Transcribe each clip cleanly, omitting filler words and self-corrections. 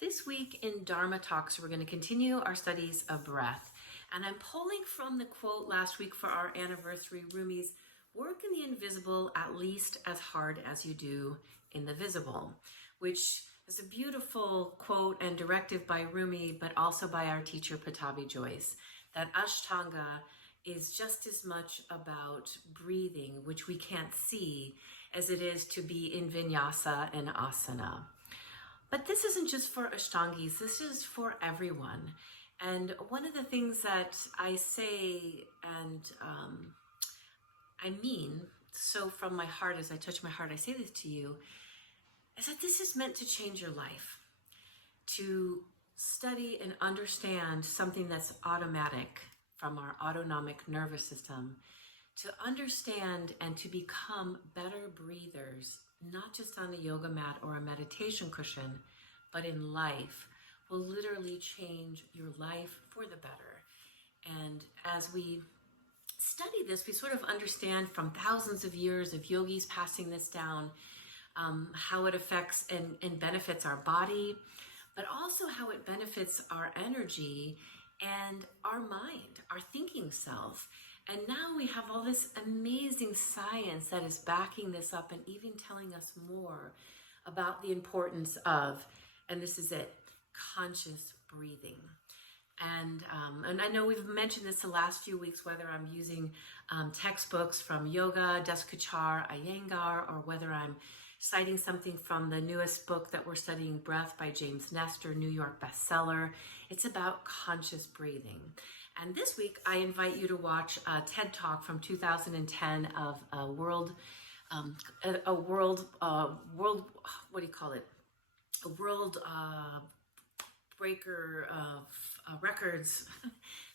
This week in Dharma Talks, we're going to continue our studies of breath. And I'm pulling from the quote last week for our anniversary, Rumi's, "Work in the invisible at least as hard as you do in the visible," which is a beautiful quote and directive by Rumi, but also by our teacher Pattabhi Jois, that Ashtanga is just as much about breathing, which we can't see, as it is to be in vinyasa and asana. But this isn't just for Ashtangis, this is for everyone. And one of the things that I say, and I mean, so from my heart, as I touch my heart, I say this to you, is that this is meant to change your life. To study and understand something that's automatic from our autonomic nervous system, to understand and to become better breathers, not just on a yoga mat or a meditation cushion, but in life, will literally change your life for the better. And as we study this, we sort of understand from thousands of years of yogis passing this down, how it affects and benefits our body, but also how it benefits our energy and our mind, our thinking self. And now we have all this amazing science that is backing this up and even telling us more about the importance of, and this is it, conscious breathing. And I know we've mentioned this the last few weeks, whether I'm using textbooks from Yoga, Desikachar, Iyengar, or whether I'm citing something from the newest book that we're studying, Breath by James Nestor, New York bestseller. It's about conscious breathing. And this week, I invite you to watch a TED Talk from 2010 of a world, what do you call it? A world breaker of records,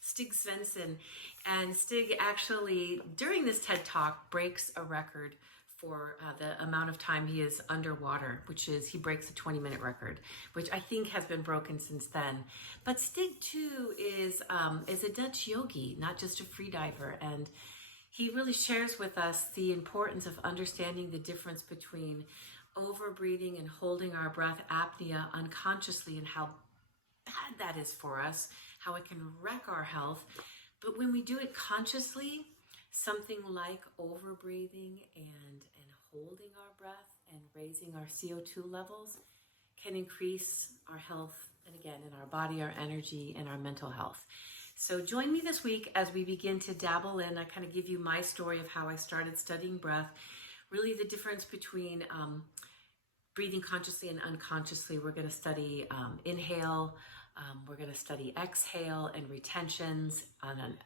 Stig Svensson. And Stig actually, during this TED Talk, breaks a record for the amount of time he is underwater, which is, he breaks a 20-minute record, which I think has been broken since then. But Stig too is a Dutch yogi, not just a freediver, and he really shares with us the importance of understanding the difference between over-breathing and holding our breath, apnea, unconsciously, and how bad that is for us, how it can wreck our health. But when we do it consciously, something like over-breathing and holding our breath and raising our CO2 levels can increase our health, and again, in our body, our energy, and our mental health. So join me this week as we begin to dabble in. I kind of give you my story of how I started studying breath, really the difference between breathing consciously and unconsciously. We're going to study inhale, we're going to study exhale and retentions on an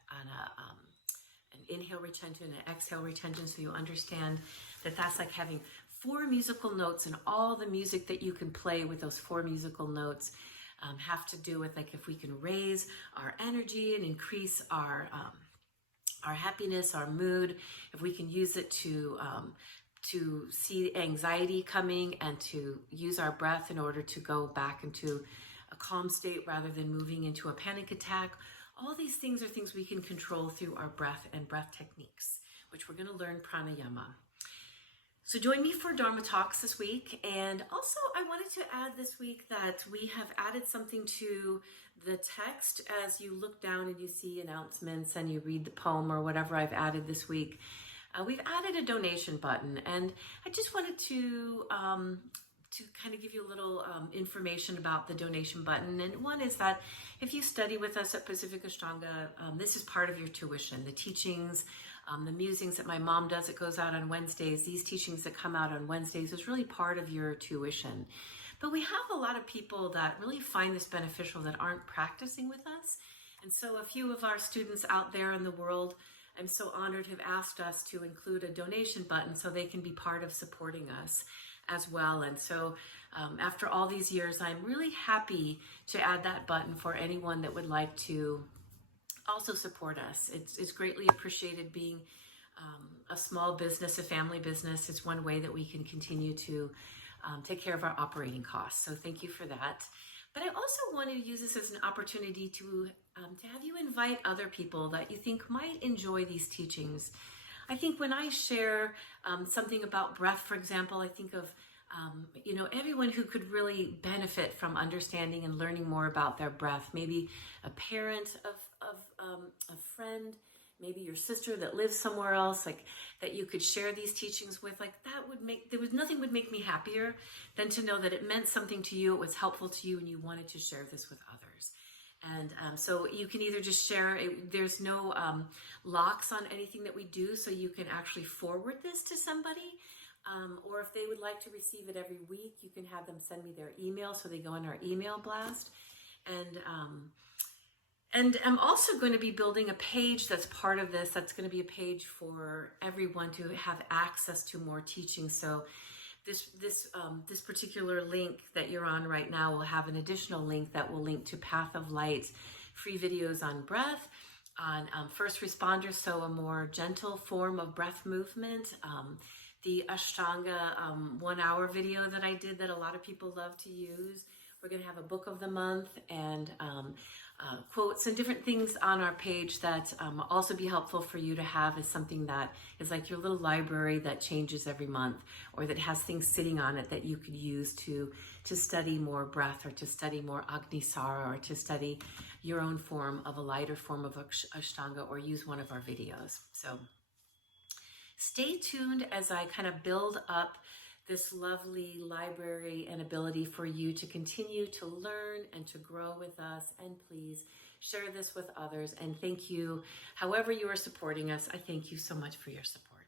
inhale retention and exhale retention, so you understand that that's like having 4 musical notes, and all the music that you can play with those 4 musical notes have to do with, like, if we can raise our energy and increase our happiness, our mood, if we can use it to see anxiety coming and to use our breath in order to go back into a calm state rather than moving into a panic attack. All these things are things we can control through our breath and breath techniques, which we're going to learn pranayama. So join me for Dharma Talks this week. And also I wanted to add this week that we have added something to the text. As you look down and you see announcements and you read the poem or whatever I've added this week, we've added a donation button. And I just wanted to kind of give you a little information about the donation button. And one is that if you study with us at Pacific Ashtanga, this is part of your tuition. The teachings, the musings that my mom does, it goes out on Wednesdays. These teachings that come out on Wednesdays is really part of your tuition. But we have a lot of people that really find this beneficial that aren't practicing with us. And so a few of our students out there in the world, I'm so honored, have asked us to include a donation button so they can be part of supporting us as well. And so after all these years, I'm really happy to add that button for anyone that would like to also support us. It's greatly appreciated. Being a small business, a family business, is one way that we can continue to take care of our operating costs. So thank you for that. But I also wanted to use this as an opportunity to have you invite other people that you think might enjoy these teachings. I think when I share something about breath, for example, I think of everyone who could really benefit from understanding and learning more about their breath. Maybe a parent of a friend, maybe your sister that lives somewhere else, like that you could share these teachings with. Like nothing would make me happier than to know that it meant something to you, it was helpful to you, and you wanted to share this with others. And so you can either just share it. There's no locks on anything that we do, so you can actually forward this to somebody. Or if they would like to receive it every week, you can have them send me their email so they go in our email blast. And I'm also going to be building a page that's part of this. That's going to be a page for everyone to have access to more teaching. So this particular link that you're on right now will have an additional link that will link to Path of Light, free videos on breath, on first responders, so a more gentle form of breath movement. The Ashtanga 1 hour video that I did that a lot of people love to use. We're going to have a book of the month and quotes and different things on our page that also be helpful for you to have as something that is like your little library that changes every month, or that has things sitting on it that you could use to study more breath, or to study more Agnisara, or to study your own form of a lighter form of Ashtanga, or use one of our videos. So stay tuned as I kind of build up this lovely library and ability for you to continue to learn and to grow with us. And please share this with others. And thank you, however you are supporting us. I thank you so much for your support.